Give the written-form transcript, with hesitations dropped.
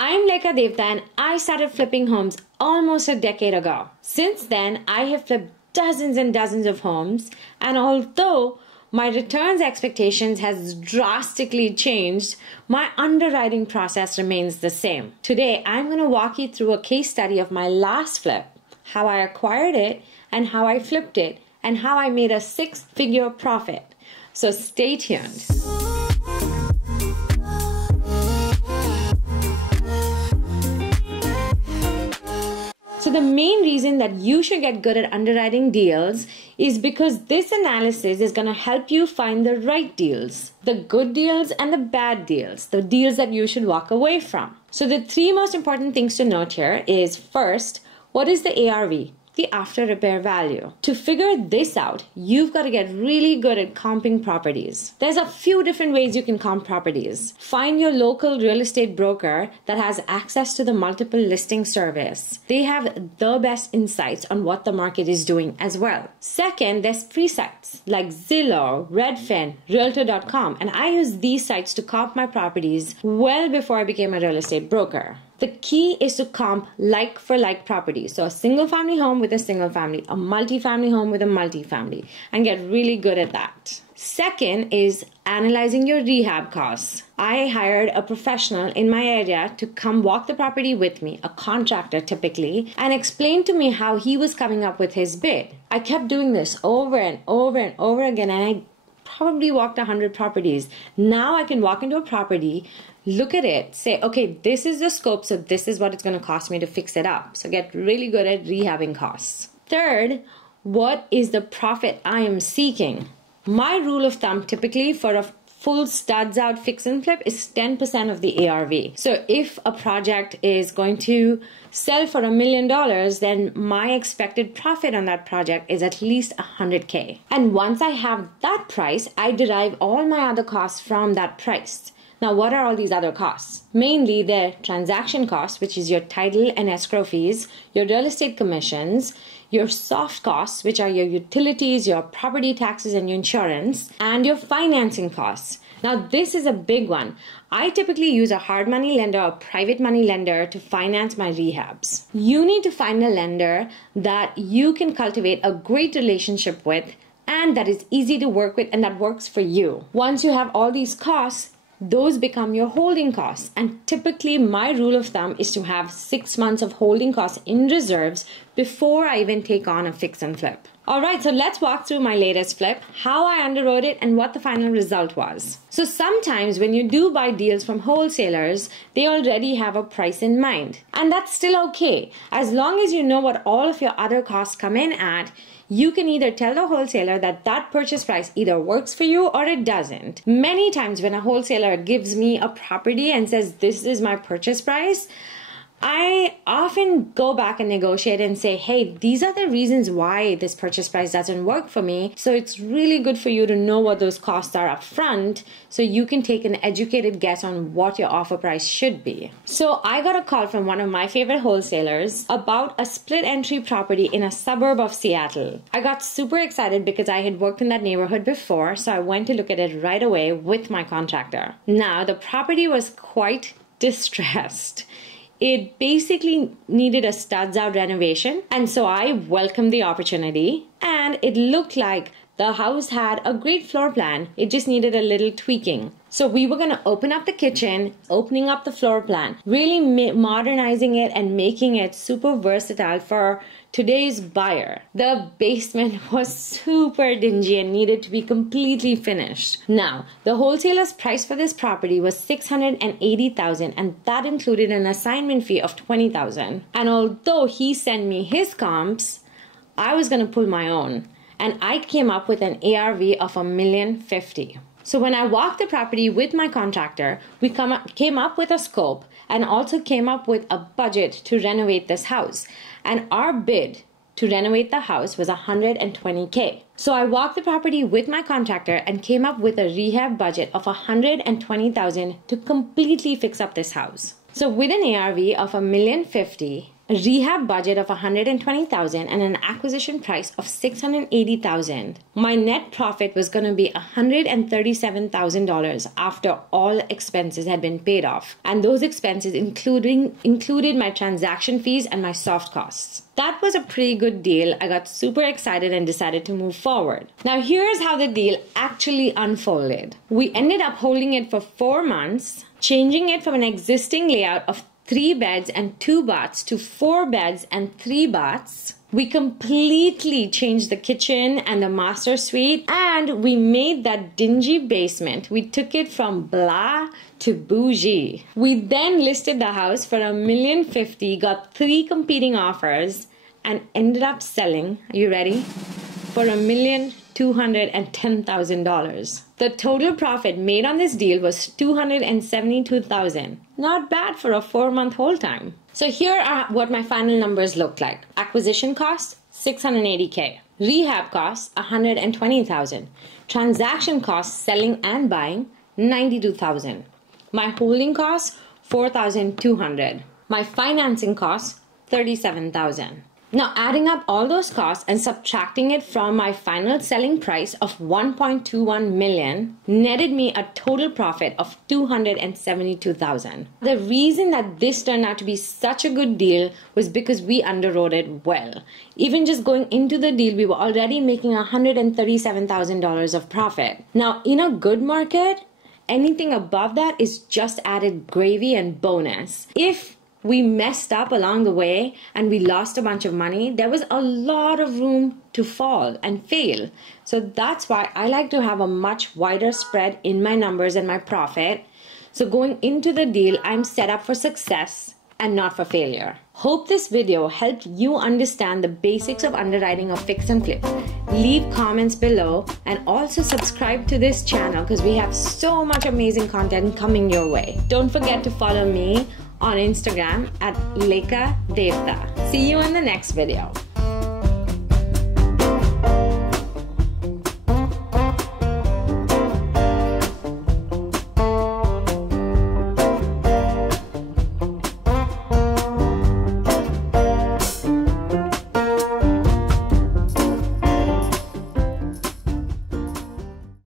I'm Leka Devatha and I started flipping homes almost a decade ago. Since then, I have flipped dozens and dozens of homes, and although my returns expectations has drastically changed, my underwriting process remains the same. Today, I'm going to walk you through a case study of my last flip, how I acquired it and how I flipped it, and how I made a six-figure profit. So stay tuned. So the main reason that you should get good at underwriting deals is because this analysis is going to help you find the right deals, the good deals and the bad deals, the deals that you should walk away from. So the three most important things to note here is, first, what is the ARV? The after repair value. To figure this out, you've got to get really good at comping properties. There's a few different ways you can comp properties. Find your local real estate broker that has access to the multiple listing service. They have the best insights on what the market is doing as well. Second, there's free sites like Zillow, Redfin, Realtor.com, and I use these sites to comp my properties well before I became a real estate broker. The key is to comp like for like properties. So a single family home with a single family, a multi-family home with a multi-family, and get really good at that. Second is analyzing your rehab costs. I hired a professional in my area to come walk the property with me, a contractor typically, and explain to me how he was coming up with his bid. I kept doing this over and over and over again, and I probably walked 100 properties. Now I can walk into a property, look at it, say, okay, this is the scope, so this is what it's going to cost me to fix it up. So get really good at rehabbing costs. Third, what is the profit I am seeking? My rule of thumb typically for a full studs out fix and flip is 10% of the ARV. So if a project is going to sell for $1 million, then my expected profit on that project is at least $100K. And once I have that price, I derive all my other costs from that price. Now, what are all these other costs? Mainly the transaction costs, which is your title and escrow fees, your real estate commissions, your soft costs, which are your utilities, your property taxes, and your insurance, and your financing costs. Now, this is a big one. I typically use a hard money lender or private money lender to finance my rehabs. You need to find a lender that you can cultivate a great relationship with and that is easy to work with and that works for you. Once you have all these costs, those become your holding costs. And typically my rule of thumb is to have 6 months of holding costs in reserves before I even take on a fix and flip. Alright, so let's walk through my latest flip, how I underwrote it, and what the final result was. So sometimes when you do buy deals from wholesalers, they already have a price in mind. And that's still okay. As long as you know what all of your other costs come in at, you can either tell the wholesaler that that purchase price either works for you or it doesn't. Many times when a wholesaler gives me a property and says, this is my purchase price, I often go back and negotiate and say, hey, these are the reasons why this purchase price doesn't work for me. So it's really good for you to know what those costs are up front so you can take an educated guess on what your offer price should be. So I got a call from one of my favorite wholesalers about a split entry property in a suburb of Seattle. I got super excited because I had worked in that neighborhood before, so I went to look at it right away with my contractor. Now, the property was quite distressed. It basically needed a studs out renovation, and so I welcomed the opportunity, and it looked like the house had a great floor plan. It just needed a little tweaking. So we were going to open up the kitchen, opening up the floor plan, really modernizing it and making it super versatile for today's buyer. The basement was super dingy and needed to be completely finished. Now, the wholesaler's price for this property was $680,000, and that included an assignment fee of $20,000. And although he sent me his comps, I was going to pull my own. And I came up with an ARV of $1,050,000. So when I walked the property with my contractor, we came up with a scope and also came up with a budget to renovate this house. And our bid to renovate the house was $120K. So I walked the property with my contractor and came up with a rehab budget of $120,000 to completely fix up this house. So with an ARV of $1,050,000, a rehab budget of $120,000 and an acquisition price of $680,000, my net profit was going to be $137,000 after all expenses had been paid off. And those expenses included my transaction fees and my soft costs. That was a pretty good deal. I got super excited and decided to move forward. Now here's how the deal actually unfolded. We ended up holding it for 4 months, changing it from an existing layout of 3 beds and 2 baths to 4 beds and 3 baths. We completely changed the kitchen and the master suite, and we made that dingy basement. We took it from blah to bougie. We then listed the house for $1,050,000, got 3 competing offers, and ended up selling, are you ready? For $1,210,000. The total profit made on this deal was $272,000. Not bad for a 4-month hold time. So here are what my final numbers look like. Acquisition cost, $680K. Rehab costs, $120,000. Transaction costs, selling and buying, $92,000. My holding costs, $4,200. My financing costs, $37,000. Now adding up all those costs and subtracting it from my final selling price of $1.21 million netted me a total profit of $272,000. The reason that this turned out to be such a good deal was because we underwrote it well. Even just going into the deal, we were already making $137,000 of profit. Now in a good market, anything above that is just added gravy and bonus. If we messed up along the way and we lost a bunch of money, there was a lot of room to fall and fail. So that's why I like to have a much wider spread in my numbers and my profit. So going into the deal, I'm set up for success and not for failure. Hope this video helped you understand the basics of underwriting of fix and flip. Leave comments below and also subscribe to this channel because we have so much amazing content coming your way. Don't forget to follow me on Instagram at Leka Devatha. See you in the next video.